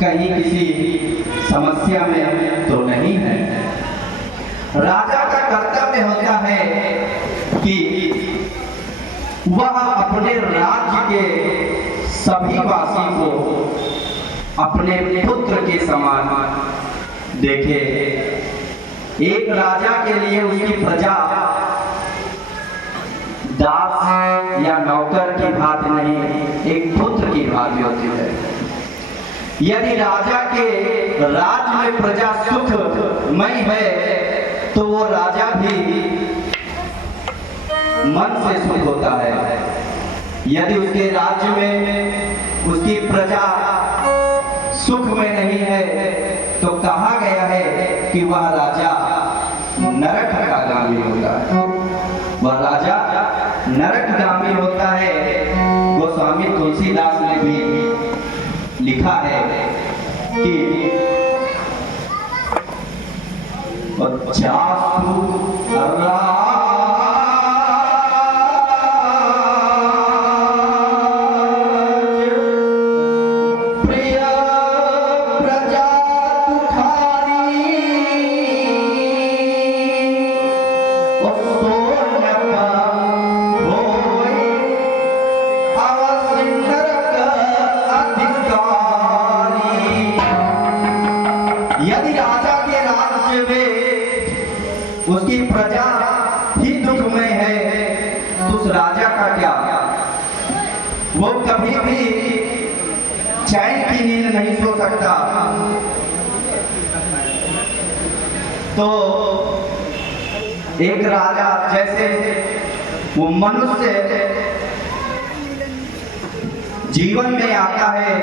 कहीं किसी समस्या में तो नहीं है। राजा का कर्तव्य होता है कि वह अपने राज्य के सभी वासी को अपने पुत्र के समान देखे। एक राजा के लिए उसकी प्रजा दास या नौकर की भांति नहीं, एक पुत्र की भांति होती है। यदि राजा के राज्य में प्रजा सुखमय है तो वो राजा भी मन से सुख होता है। यदि उसके राज्य में उसकी प्रजा सुख में नहीं है तो कहा गया है कि वह राजा नरकगामी होता है। वह राजा नरकगामी होता है। गोस्वामी तुलसीदास ने भी लिखा है कि यदि राजा के राज्य में उसकी प्रजा ही दुख में है तो उस राजा का क्या? वो कभी भी चैन की नींद नहीं सो सकता। तो एक राजा जैसे वो मनुष्य जीवन में आता है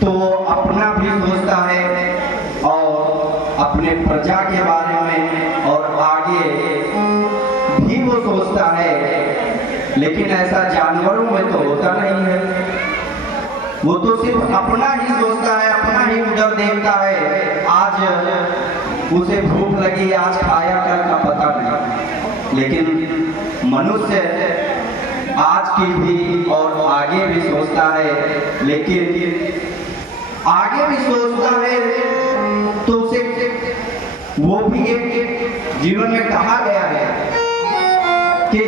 तो अपना भी सोचता है और अपने प्रजा के बारे में और आगे भी वो सोचता है। लेकिन ऐसा जानवरों में तो होता नहीं है। वो तो सिर्फ अपना ही सोचता है, अपना ही उधर देखता है। आज उसे भूख लगी, आज खाया कल का पता नहीं। लेकिन मनुष्य आज की भी और आगे भी सोचता है। लेकिन आगे भी सोचता है तो उसे वो भी एक जीवन में कहा गया है कि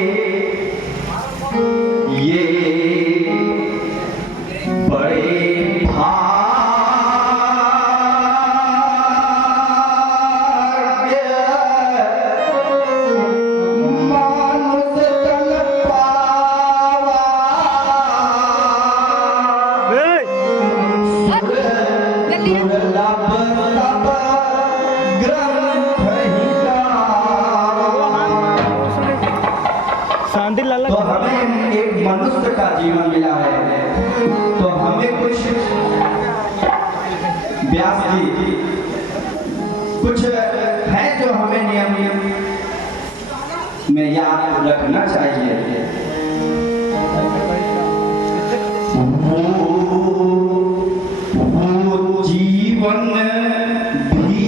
ये बड़े तो हमें एक मनुष्य का जीवन मिला है। तो हमें कुछ व्यास जी कुछ है जो हमें नियम में याद रखना चाहिए। वो जीवन भी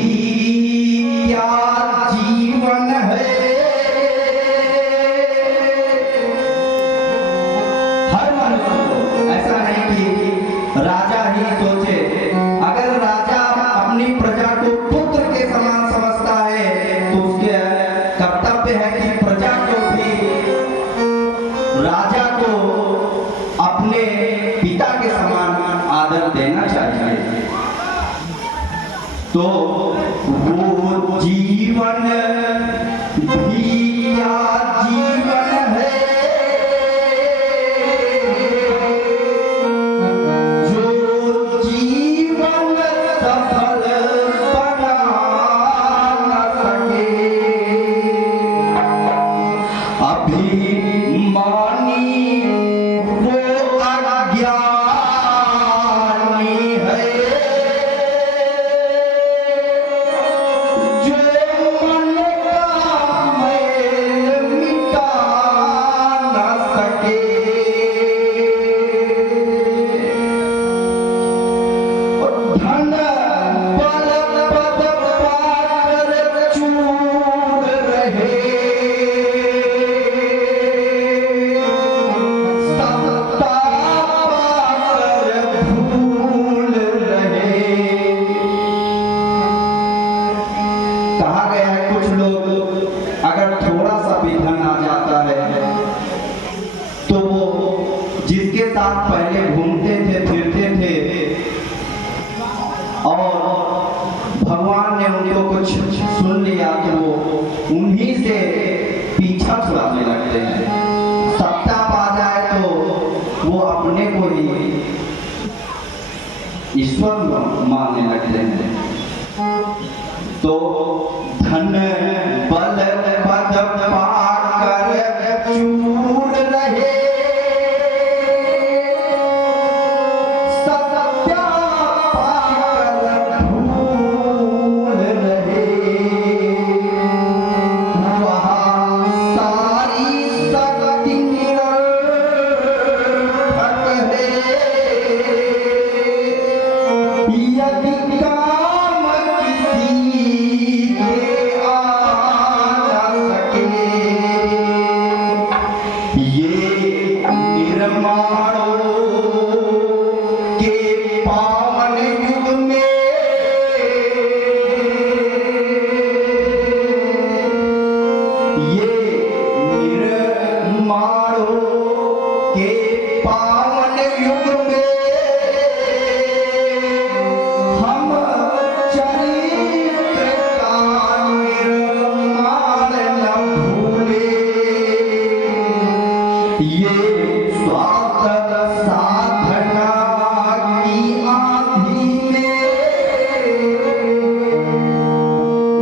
यार जीवन है। राजा ही सोचे। अगर राजा अपनी प्रजा को पुत्र के समान समझता है तो उसके कर्तव्य है कि प्रजा को भी राजा को अपने पिता के समान आदर देना चाहिए। तो वो जीवन भी जीवन है जो ईश्वर मानने लगते हैं। तो धन बल पद पाकर चूर रहे, सत्य पाकर भूल रहे, वहाँ सारी शक्ति निरर्थक है। यदि काम किसी के आ न सके, ये निर्माणों के पावन युग में ये निर्माणों के पावन युग में हम चरित्र का निर्माण न भूले। ये स्वार्थ साधना की आंधी में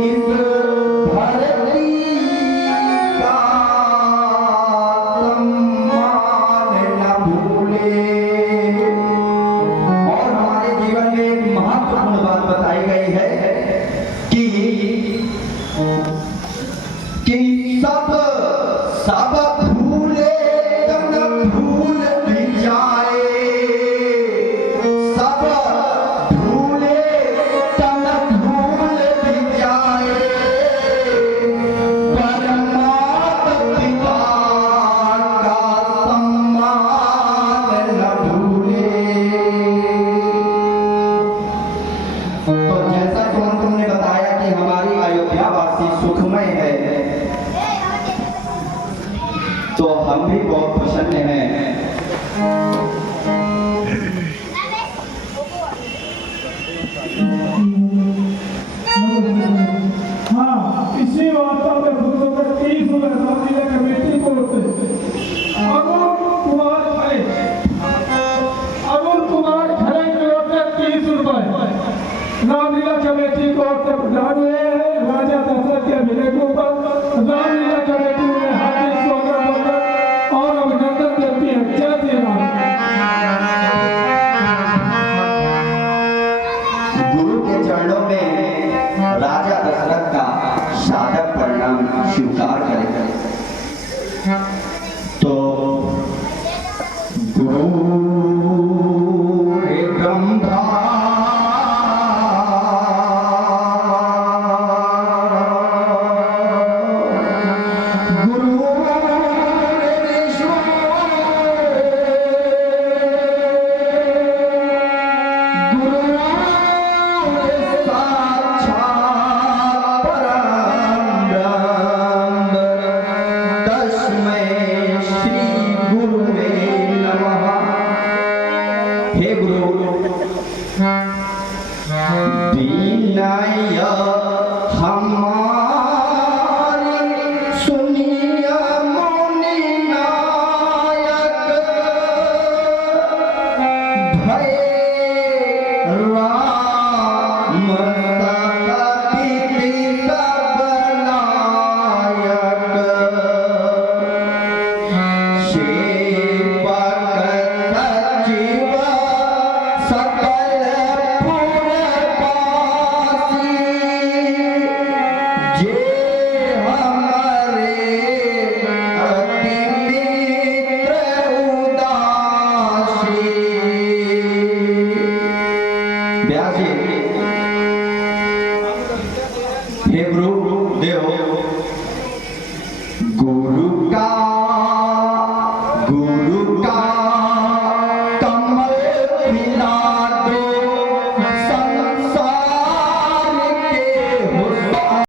इस धरती का सम्मान न भूले। और हमारे जीवन में एक महत्वपूर्ण बात बताई गई है कि सब भूले तन भूल भी जाए, सब भूले तन भूल भी जाए, परमात्मा पिता का सम्मान न भूले। तो जैसा कि तुमने बताया कि हमारी अयोध्या वासी सुखमय है, तो हम भी बहुत प्रसन्न हैं। हाँ, इसी वार्ता में भूतों 30 रामलीला कमेटी को अरुण कुमार खरे की ओर से 30 रुपए रामलीला कमेटी को ओर से प्रदान हुए हैं। राजा दशरथ के अभिनय के ऊपर रामलीला कमेटी में हार्दिक स्वागत और अभिनंदन देती है। जय श्री राम। गुरु के चरणों में राजा दशरथ का सादर प्रणाम स्वीकार करें। तो गुरु ब्रह्मा गुरु विष्णु गुरु साक्षात् परब्रह्म, तस्मै श्री गुरुवे नमः। हे गुरु, दीनय हमारी सुनिय मुनि नायक, भय राम सतति सब नायक, सेवक सचिव सकल पुरवासी, जे हमारे अति मित्र उदासी। व्यास जी, हे गुरु,